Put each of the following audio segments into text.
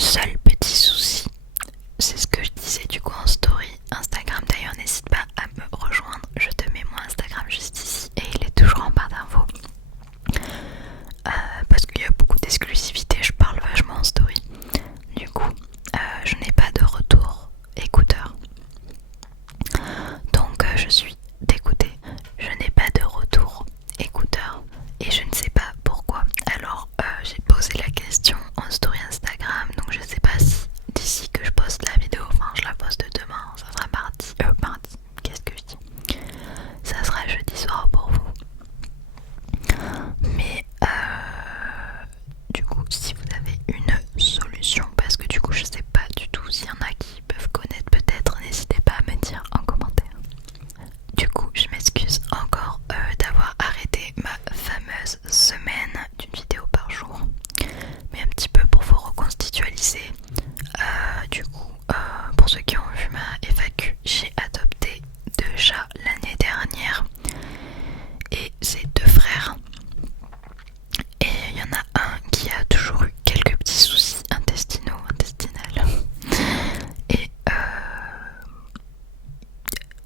seul petit souci, c'est ce que je disais du coup en story Instagram. D'ailleurs, n'hésite pas à me rejoindre. Je te mets mon Instagram juste ici et il est toujours en barre d'infos. Parce qu'il y a beaucoup d'exclusivité, je parle vachement en story. Du coup, je n'ai pas de retour écouteur. Donc je suis dégoûtée. Je n'ai pas de retour écouteur et je ne sais pas pourquoi. Alors j'ai posé la question en story Instagram, donc je sais pas si d'ici que je poste la vidéo, enfin je la poste demain, ça sera mardi, qu'est-ce que je dis, ça sera jeudi soir pour vous. Mais du coup, si vous avez une solution, parce que du coup je sais pas du tout s'il y en a qui peuvent connaître, peut-être n'hésitez pas à me dire en commentaire. Du coup, je m'excuse encore d'avoir arrêté ma fameuse semaine d'une vidéo par jour, mais un petit peu pour vous reconstitualiser. Du coup, pour ceux qui ont vu ma FAQ, j'ai adopté 2 chats l'année dernière et c'est 2 frères. Et il y en a un qui a toujours eu quelques petits soucis intestinaux. Et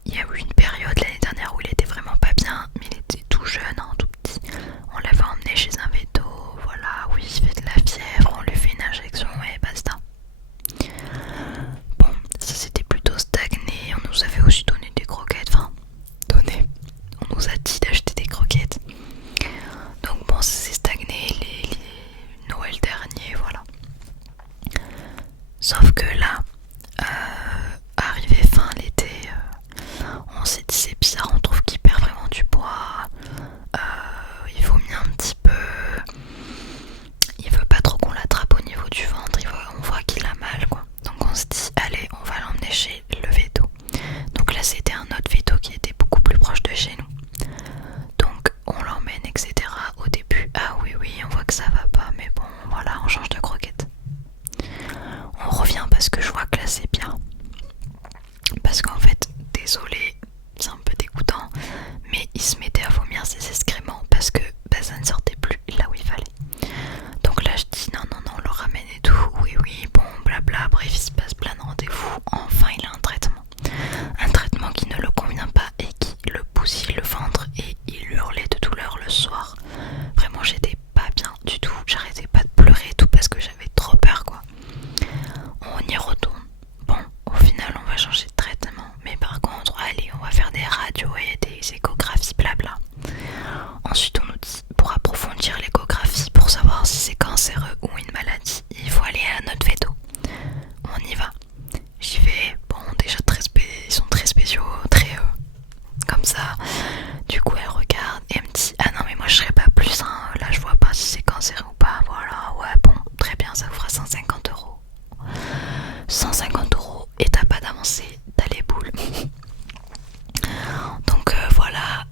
il y a eu une période l'année dernière où il était vraiment pas bien, mais il était tout jeune, hein, tout petit. On l'avait emmené chez un veto, voilà, oui, il fait de la fièvre, on lui fait une injection et basta. Bon, ça s'était plutôt stagné, on nous avait aussi donné des croquettes, enfin, on nous a dit d'acheter des croquettes. Donc bon, ça s'est stagné les Noël dernier, voilà. Sauf que là, arrivé fin l'été, on s'est dit c'est bizarre, on trouve qu'il perd vraiment du poids, il vomit un petit peu, il veut pas trop qu'on l'attrape au niveau du ventre, on voit qu'il a mal quoi. Donc on se dit allez, on va l'emmener chez le veto. Donc là c'était un autre veto qui était beaucoup plus proche de chez nous. Donc on l'emmène etc. Au début, ah oui on voit que ça va pas, mais bon voilà, on change de croquette. On revient parce que je vois que là c'est bien. Parce qu'en fait, désolé, c'est un peu dégoûtant, mais il se mettait à vomir ses excréments parce que ça ne sortait plus là où il fallait. Donc là je dis non, on le ramène et tout, oui, bon, blabla, bref, il se passe plein de rendez-vous. Enfin, il a un traitement. Un traitement qui ne le convient pas et qui le bousille le ventre et il hurlait de douleur le soir. Vraiment, j'étais pas bien du tout, j'arrêtais pas de pleurer et tout parce que j'avais trop peur quoi. On y retourne. Bon, au final, on va changer de traitement. Mais par contre, allez, on va faire des radios et des échographies, blabla. Ensuite, on nous dit, pour approfondir l'échographie, pour savoir si c'est cancéreux ou une maladie, il faut aller à notre veto. On y va. J'y vais. Bon, déjà, ils sont très spéciaux, très comme ça. Du coup, elle regarde et elle me dit, ah non, mais moi, je serais pas plus, hein. Là, je vois pas si c'est cancéreux ou pas. Voilà, ouais, bon, très bien, ça vous fera 150€. 150€ et t'as pas d'avancée, t'as les boules. Donc voilà.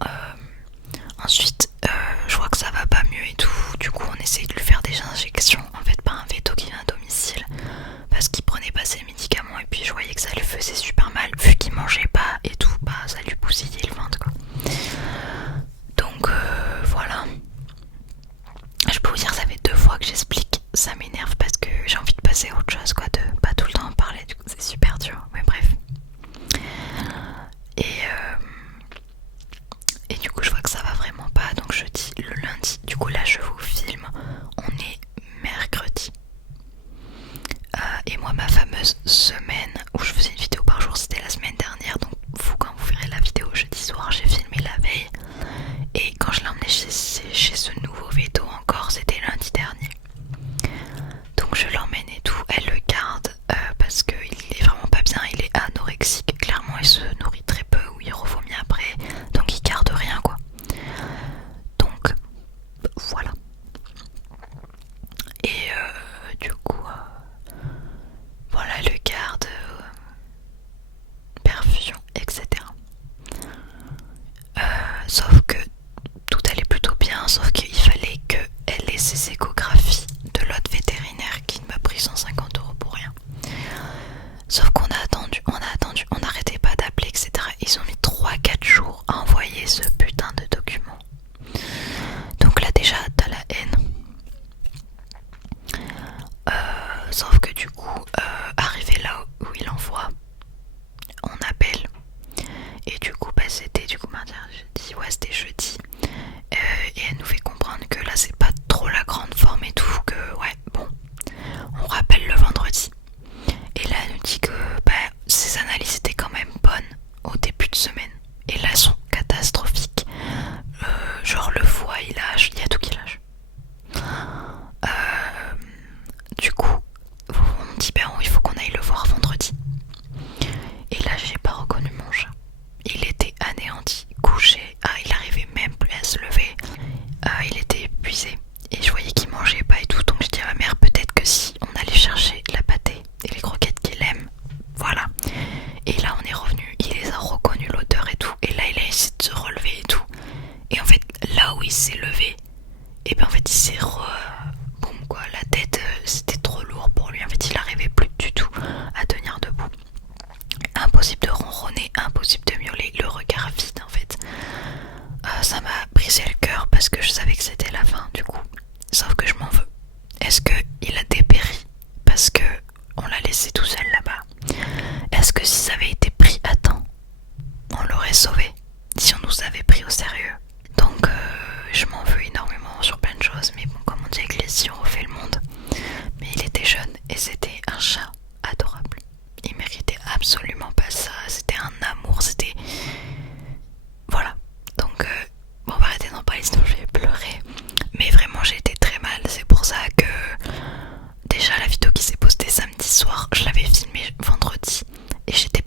Ensuite, je vois que ça va pas mieux et tout. Du coup, on essaye de lui faire des injections. En fait, pas un veto qui vient à domicile parce qu'il prenait pas ses médicaments et puis je voyais que ça lui faisait super mal vu qu'il mangeait pas et tout. Bah, ça lui bousillait le ventre quoi. Donc voilà. Je peux vous dire, ça fait 2 fois que j'explique. Ça m'énerve parce que j'ai envie de passer à autre chose quoi, de pas tout le temps en parler, du coup c'est super dur, mais bref. Et du coup je vois que ça va vraiment pas, donc je dis le lundi, du coup là je vous filme, on est mercredi. Et moi ma fameuse semaine où je faisais une vidéo par jour c'était la semaine dernière, donc vous quand vous verrez la vidéo jeudi soir j'ai filmé la veille. Et quand je l'ai emmené chez ce nouveau veto encore, c'était lundi dernier. Donc je l'emmène et tout, elle le garde parce qu'il est vraiment pas bien, il est anorexique, clairement il se nourrit très peu ou il revomit après, donc il garde rien quoi. Donc voilà. Et du coup, voilà, elle le garde, perfusion, etc. Sauf que tout allait plutôt bien, sauf qu'il fallait qu'elle ait ses échographies de l'autre vétérinaire qui m'a pris 150€ pour rien. Sauf qu'on a attendu, on n'arrêtait pas d'appeler, etc. Ils ont mis 3-4 jours à envoyer ce putain de document. Donc là déjà, t'as est-ce qu'il a dépéri parce que on l'a laissé tout seul là-bas? Est-ce que si ça avait été pris à temps, on l'aurait sauvé, si on nous avait pris au sérieux? Donc je m'en veux énormément sur plein de choses, mais bon, comme on dit avec les si on refait le monde. Mais il était jeune et c'était un chat adorable. Il méritait absolument pas ça, c'était un amour, c'était... Voilà. Donc bon, on va arrêter d'en parler sinon je vais pleurer. Mais vraiment j'ai été très mal, c'est pour ça que déjà la vidéo qui s'est postée samedi soir, je l'avais filmée vendredi et j'étais